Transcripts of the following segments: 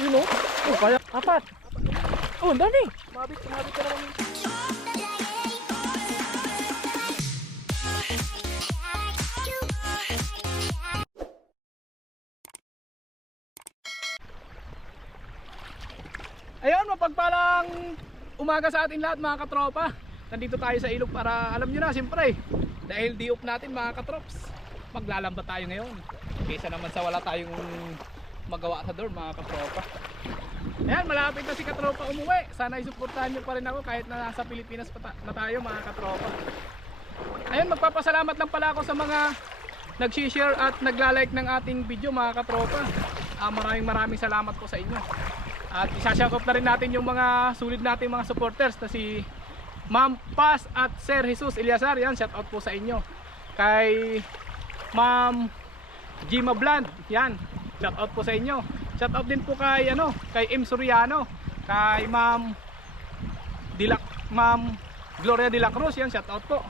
Yun o. Oh, kaya apat. Oh, dami. Mabit, mabit ka naman. Ayun, mapagpalang umaga sa atin lahat mga katropa. Nandito tayo sa ilog para alam nyo na, siyempre. Dahil di-up natin mga katrops. Maglalamba tayo ngayon. Kaysa naman sa wala tayong magawa sa dorm mga katropa. Ayan, malapit na si katropa umuwi. Sana isuportahan nyo pa rin ako kahit na nasa Pilipinas pa ta- na tayo mga katropa. Ayun, magpapasalamat lang pala ako sa mga nag-share at nagla-like ng ating video mga katropa. Ah, maraming maraming salamat po sa inyo. At isa-shoutout na rin natin yung mga sulit nating mga supporters na si Ma'am Paz at Sir Jesus Eliazar. Yan, shoutout po sa inyo. Kay Ma'am Gima Bland. Yan, shoutout po sa inyo. Shoutout din po kay ano, kay M Soriano, kay Ma'am Dilak Ma'am Gloria de la Cruz, yan shoutout po.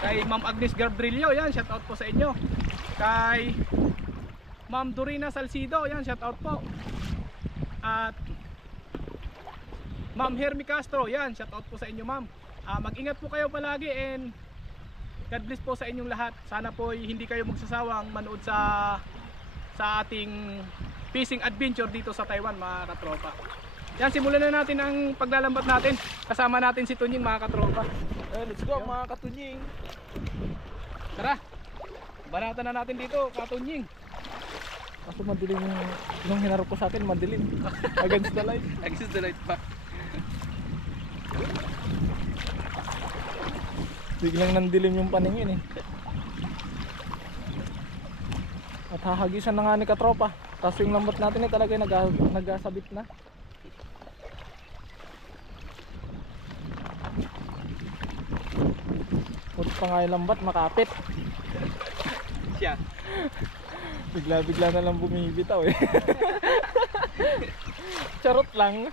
Kay Ma'am Agnes Garbrillo, yan shoutout po sa inyo. Kay Ma'am Dorina Salcido, yan shoutout po. At Ma'am Hermi Castro, yan shoutout po sa inyo ma'am. Ah, mag-ingat po kayo palagi and God bless po sa inyong lahat. Sana po hindi kayo magsasawang manood sa sa ating fishing adventure dito sa Taiwan mga katropa. Yan, simulan na natin ang paglalambat natin. Kasama natin si Tunying mga katropa. Eh, let's go mga katunying. Tara! Banatan na natin dito, katunying. Kaso madilim yung, yung hinarap ko sa akin, madilim. Against the light. Access the light pa. Biglang nandilim yung paningin eh. At hahagisan na nga ni katropa. Kaso yung lambat natin eh talaga nag nagasabit na. Huwag pa nga yung lambat, makapit. Siya. Bigla-bigla na lang bumibitaw eh. Charot lang.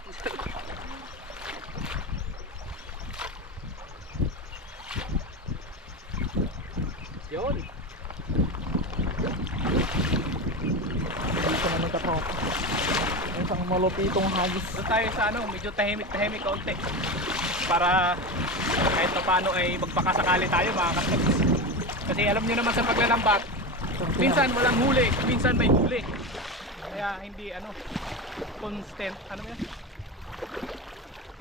Yun. Dito na ni katropa. Ang isang malupitong hagis. Doon tayo sa ano, medyo tahimik-tahimik kaunti. Para kahit pa paano ay magpakasakali tayo mga kapatid. Kasi alam niyo naman sa paglalambat, minsan walang huli, minsan may huli. Kaya hindi ano, constant, ano yan?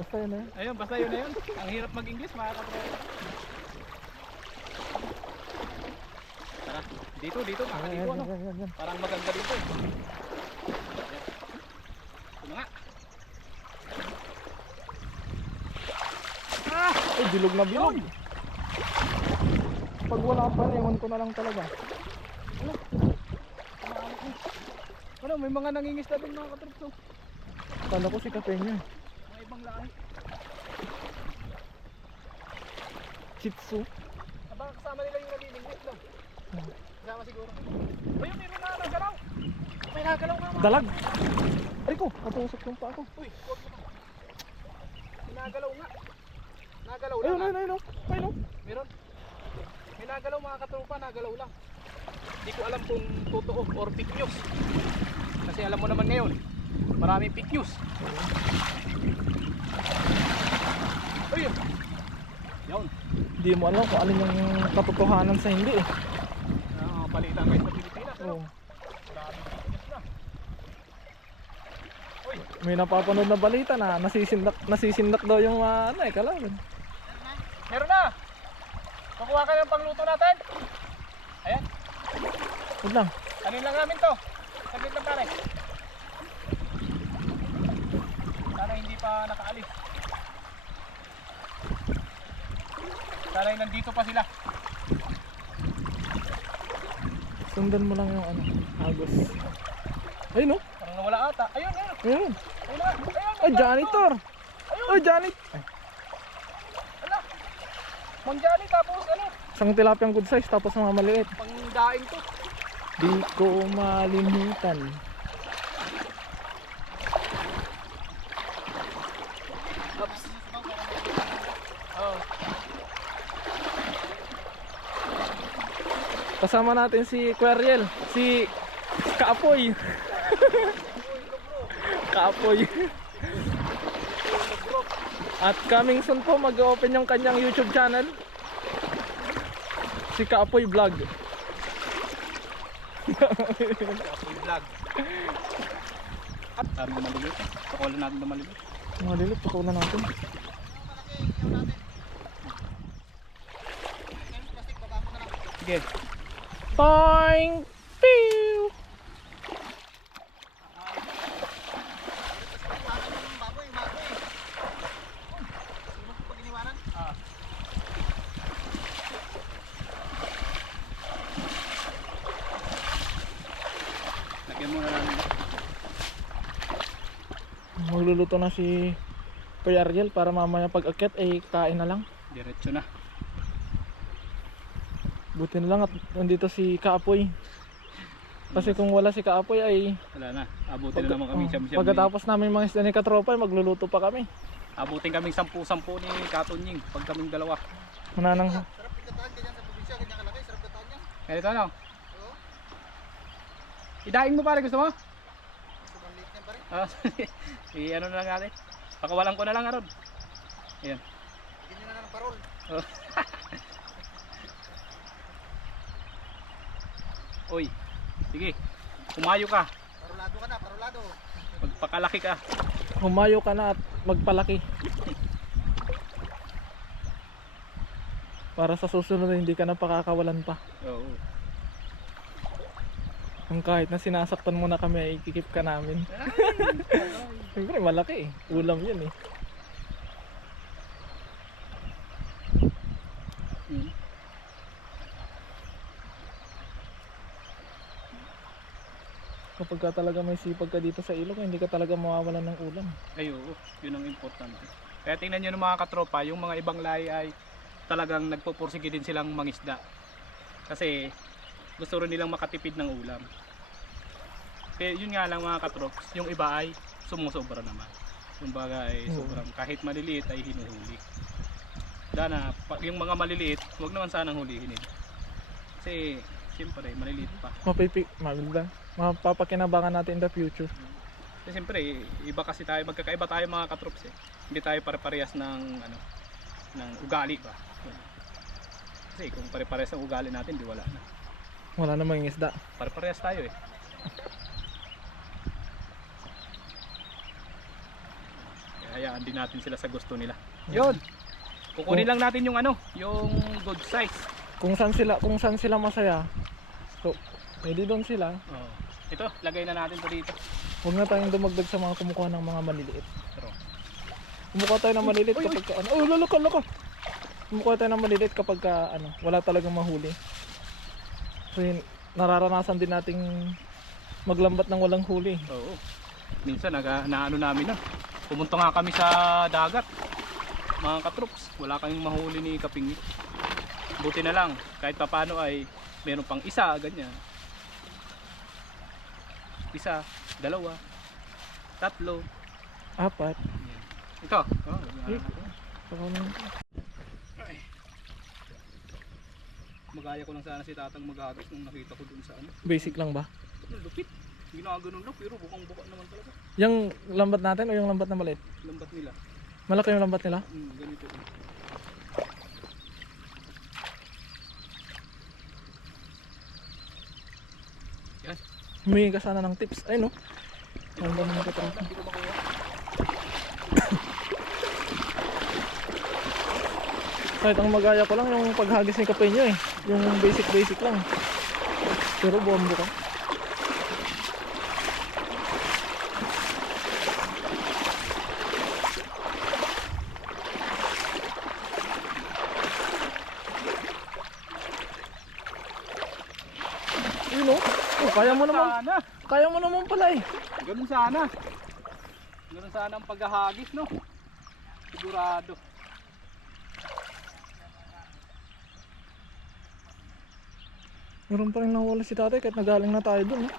Basta yun eh. Ayun, basta yun na yun. Ang hirap mag-English mga kapatid. Tara, dito, dito, yan, ano. Parang maganda dito eh. Ito na nga. Ah! Ay, bilog na bilog. Pag wala pa, ewan ko na lang talaga. Ano, may mga nangingisda din mga katrops oh. Kala ko si Kapenyo. Mga ibang lahi. Ah, Baka kasama nila yung nalilingit no? Hmm. Kasama siguro. Ayun, meron na nagalaw. May nagalaw nga mga. Dalag. Ay ko, katusok yung pa ako. Uy, huwag mo nagalaw nga. Nagalaw lang. Ayun, ah. ayun, ayun. oh. Ayun, oh. Meron. May nagalaw mga katropa, nagalaw lang. Hindi ko alam kung totoo or fake news. Kasi alam mo naman ngayon, maraming fake news. Ayun. Yun. Hindi mo alam kung alin yung katotohanan sa hindi eh. Ah, balita ngayon sa Pilipinas. Ano? Oo. Uy, May napapanood na balita na nasisindak, nasisindak daw yung mga ano eh, kalaban. Meron na. Kukuha ka ng pangluto natin. Ayan, Wait lang. kanin lang namin to. Saglit lang pare. Sana hindi pa nakaalis. Sana yung nandito pa sila. Sundan mo lang yung ano, agos. Ayun oh. Parang nawala ata. Ayun, ayun. Ayun. Ayun. Ayun. Ay, janitor. Ay, janit. Ay. Johnny, tapos ano? isang tilapiyang good size tapos mga maliit. Pang daing to. Di ko malimutan. Oops. Oh. Kasama natin si Queriel, si Kaapoy. Kaapoy. At coming soon po mag-open yung kanyang YouTube channel. Si Kaapoy Vlog. Kapoy vlog. At sabi na malilit. Pakulan natin na malilit. Mga lilit, pakulan natin. Sige. Toing! Pew! Lagyan mo na lang. Magluluto na si Kuya Ariel para mamaya pag akit ay kain na lang. Diretso na. Buti na lang at nandito si Kaapoy. Kasi kung wala si Kaapoy ay Wala na. Abutin na naman kami oh, siyam-siyam. pagkatapos namin mga isda ni Katropa ay magluluto pa kami. Abutin kaming sampu-sampu ni Katunying. Pag kaming dalawa. Wala nang Sarap pagkataan ganyan sa probinsya, ganyan kalaki, sarap kataan niya. Ganito ano? Oo. Idaing mo pare gusto mo? Rin. Ah, i ano na lang natin. Pakawalan ko na lang aron. Ganyan na ng parol. Uy. Sige. Kumayo ka. Parolado ka na, parolado. Magpakalaki ka. humayo ka na at magpalaki. Para sa susunod hindi ka na pakakawalan pa. Oo. Kung kahit na sinasaktan mo na kami ay ikikip ka namin. Siyempre malaki eh. Ulam yun eh. Hmm. Kapag ka talaga may sipag ka dito sa ilog, hindi ka talaga mawawalan ng ulam. Ay oo, yun ang importante. Kaya tingnan nyo ng mga katropa, yung mga ibang lahi ay talagang nagpupursige din silang mangisda. Kasi gusto rin nilang makatipid ng ulam. Kaya yun nga lang mga katrops, yung iba ay sumusobra naman. Yung baga ay sobrang kahit maliliit ay hinuhuli. Sana, yung mga maliliit, huwag naman sanang hulihin eh. Kasi, siyempre, maliliit pa. Mapipi, maganda. Mapapakinabangan natin in the future. Kasi siyempre, iba kasi tayo, magkakaiba tayo mga katrops eh. Hindi tayo pare-parehas ng ano, ng ugali ba. Kasi kung pare-parehas ng ugali natin, di wala na. Wala namang isda. Pare-parehas tayo eh. Hayaan din natin sila sa gusto nila. Yun. Kukunin lang natin yung ano, yung good size. Kung saan sila, kung saan sila masaya, so, pwede doon sila. Oh. Ito, lagay na natin to dito. Huwag na tayong dumagdag sa mga kumukuha ng mga maliliit. True. Kumukuha tayo ng maliliit kapag ka, ano, oh, lalo ka, lalo Kumukuha tayo ng maliliit kapag ka, ano, wala talagang mahuli. So yun, nararanasan din nating maglambat ng walang huli. Oo. Minsan naga, na ano namin na. Pumunta nga kami sa dagat. Mga katroops, wala kaming mahuli ni Kapingi. Buti na lang, kahit papano ay meron pang isa, ganyan. Isa, dalawa, tatlo. Apat. Yan. Ito. Oh. Saka na- magaya ko lang sana si tatang magagas nung nakita ko dun sa ano. Basic lang ba? Ang lupit. Ginaganon lang pero bukang buka naman talaga. Yung lambat natin o yung lambat na maliit? Lambat nila. Malaki yung lambat nila? Hmm, ganito. Humingi ka sana ng tips. Ay no. Ang dami ng katropa. Hindi ko makuha. Kahit ang magaya ko lang yung paghagis ni Kapenyo eh. Yung basic basic lang. Pero bombo ka. Yun oh. Oh, kaya mo naman. Sana. Kaya mo naman pala eh. Ganun sana. Ganun sana ang paghahagis, no? Sigurado. Meron pa rin nahuli si tatay kahit nagaling na tayo dun. Eh.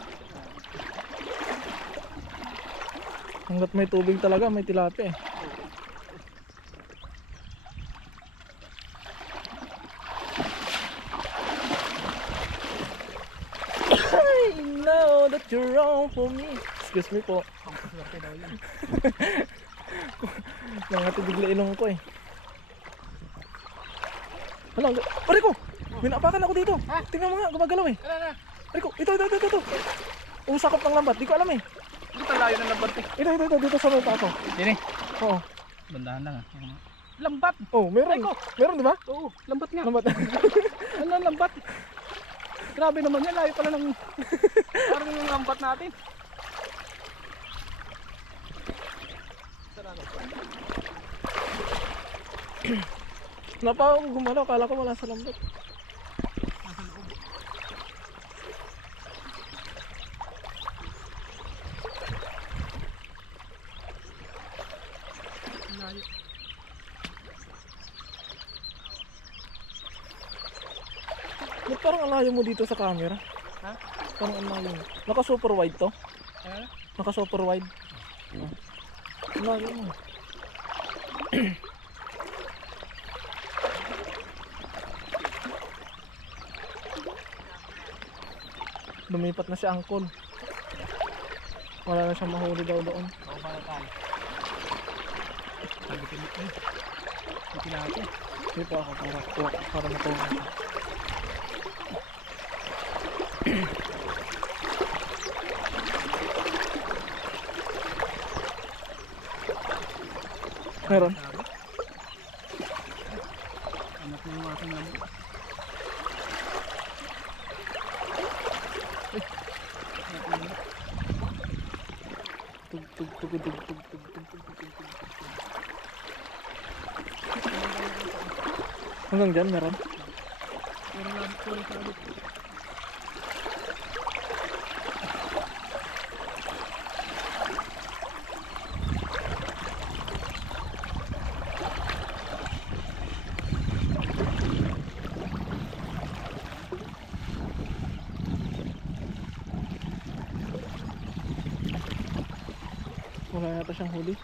Hanggat may tubig talaga, may tilapia eh. I know that you're wrong for me Excuse me po. Mga tibigla ilong ko eh. Hala, ang- pare ko! May naapakan ako dito. Ha? Tingnan mo nga, gumagalaw eh. Tara na. Ko, ito, ito, ito, ito. ito. Usakop ng lambat, di ko alam eh. Dito layo ng lambat eh. Ito, ito, ito, dito sa may ako. Dini. Oo. Bandahan lang ah. Lambat. Oh, meron. Ay, ko. Meron, di ba? Oo, lambat nga. Lambat. Ano lambat? Grabe naman yan, layo pala ng parang yung lambat natin. Napa ako gumalaw, kala ko wala sa lambat. Parang ang layo mo dito sa camera? Ha? Parang ang layo mo. Naka super wide to? Ano? Naka super wide. Oh. Ang layo mo. Lumipat na si Angkol. Wala na siyang mahuli daw doon. Oo, para tayo. Sagutin mo eh. Hindi natin. Dito ako para, para, para matuwa. Meron? Anak. Uy. Anak mo yun. Tug tug tug tug tug. Hanggang dyan meron? Pero lambat ko ulit wala na pa siyang huli.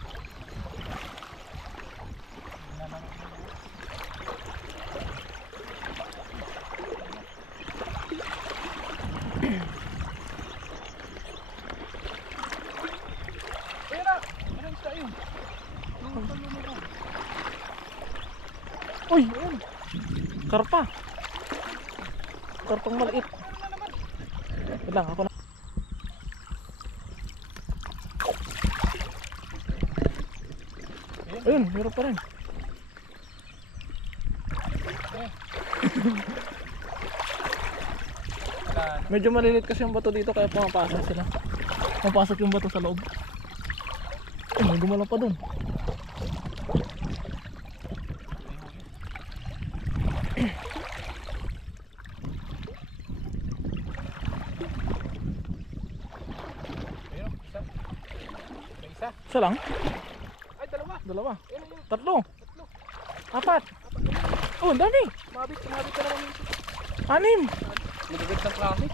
Ayun, meron pa rin. Medyo malilit kasi yung bato dito kaya pumapasok sila. Pumapasok yung bato sa loob. Ay, may gumalaw pa dun. Isa lang? Dalawa. Dalawa? Ayun, ayun. Tatlo? Tatlo. Apat? Oh, ang dami! Mabit, mabit ka naman Anim! Magagad ng klase.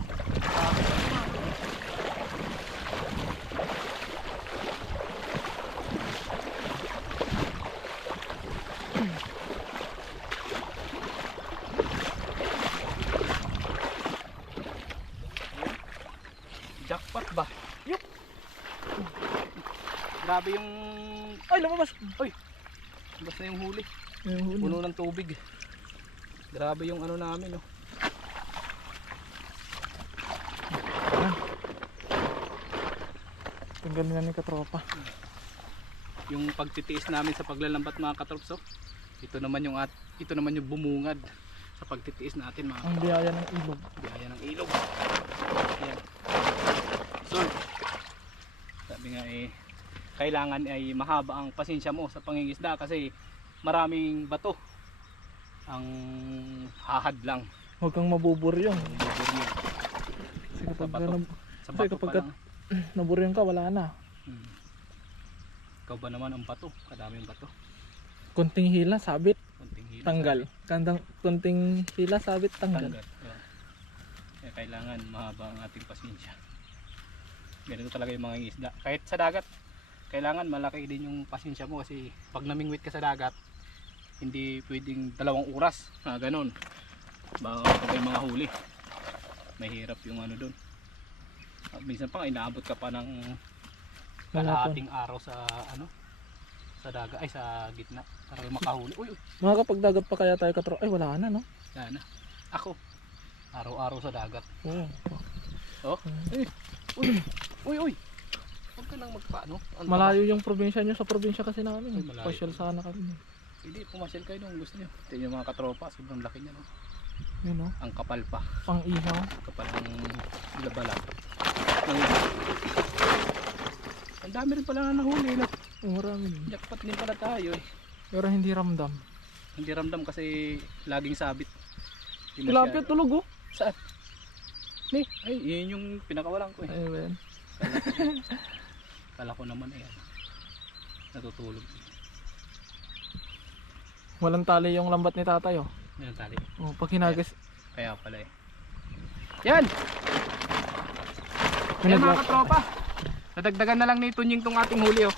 Jackpot ba? Yup. Grabe yung Ay, lumabas! basta yung huli. Ayun, huli. Puno ng tubig. Grabe yung ano namin, no. Tanggal na ni katropa. Yung pagtitiis namin sa paglalambat mga katrops, oh. Ito naman yung at ito naman yung bumungad sa pagtitiis natin mga Ang biyaya ng ilog. biyaya ng ilog. Ayan. So, sabi nga eh, kailangan ay mahaba ang pasensya mo sa pangingisda kasi maraming bato ang hahad lang. Huwag kang mabuburyo. Ang bubur niya. Kasi kapag bato. nab- Sa Kasi bato kapag naburyo ka, wala na. Hmm. Ikaw ba naman ang bato? Kadaming bato. Kunting hila, sabit, Konting hila. tanggal. Kandang, kunting hila, sabit, tanggal. Tanggal. Yun. Kaya kailangan mahaba ang ating pasensya. Ganito talaga yung mga isda. Kahit sa dagat, kailangan malaki din yung pasensya mo kasi pag namingwit ka sa dagat, hindi pwedeng dalawang oras. Ah, ganun. Baka may mga huli. Mahirap yung ano doon. At minsan pa inaabot ka pa ng kalahating araw sa ano sa daga ay sa gitna para makahuli. Uy, uy, Makakapagdagat pa kaya tayo katro. Ay wala na no. sana. Ako. Araw-araw sa dagat. Oh. Uy, uy, uy, uy. Huwag ka nang magpaano. Ano Malayo yung probinsya nyo sa probinsya kasi namin. Ay, malayo. Pasyal sana kami. Hindi, pumasyal kayo nung gusto niyo. Tingnan yung mga katropa, sobrang laki niya. No? Yun no. Ang kapal pa. Pang ihaw. Kapal ng labalat. Ng... Ang dami rin pala na nahuli. No? Marami din. Jackpot din pala tayo eh. Pero hindi ramdam. Hindi ramdam kasi laging sabit. Tilapia tulog oh. Saan? Ni, ay, yun yung pinakawalan ko eh. Ay, ben. Kala ko naman eh. Natutulog. Walang tali yung lambat ni tatay oh. Yan tali. Oh, pag hinagas. Kaya pala eh. Yan! Yan mga katropa. Nadagdagan na lang ni Tunying tong ating huli oh.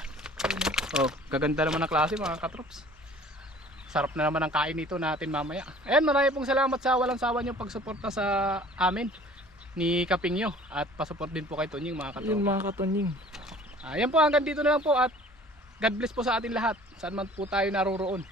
Oh, gaganda naman ang klase mga katrops. Sarap na naman ang kain nito natin mamaya. Ayan, marami pong salamat sa walang sawa nyo pagsuporta sa amin ni Kapingyo at pasupport din po kay Tunying mga katropa. Yun mga katonying. Ayan po hanggang dito na lang po at God bless po sa atin lahat. Saan man po tayo naroroon.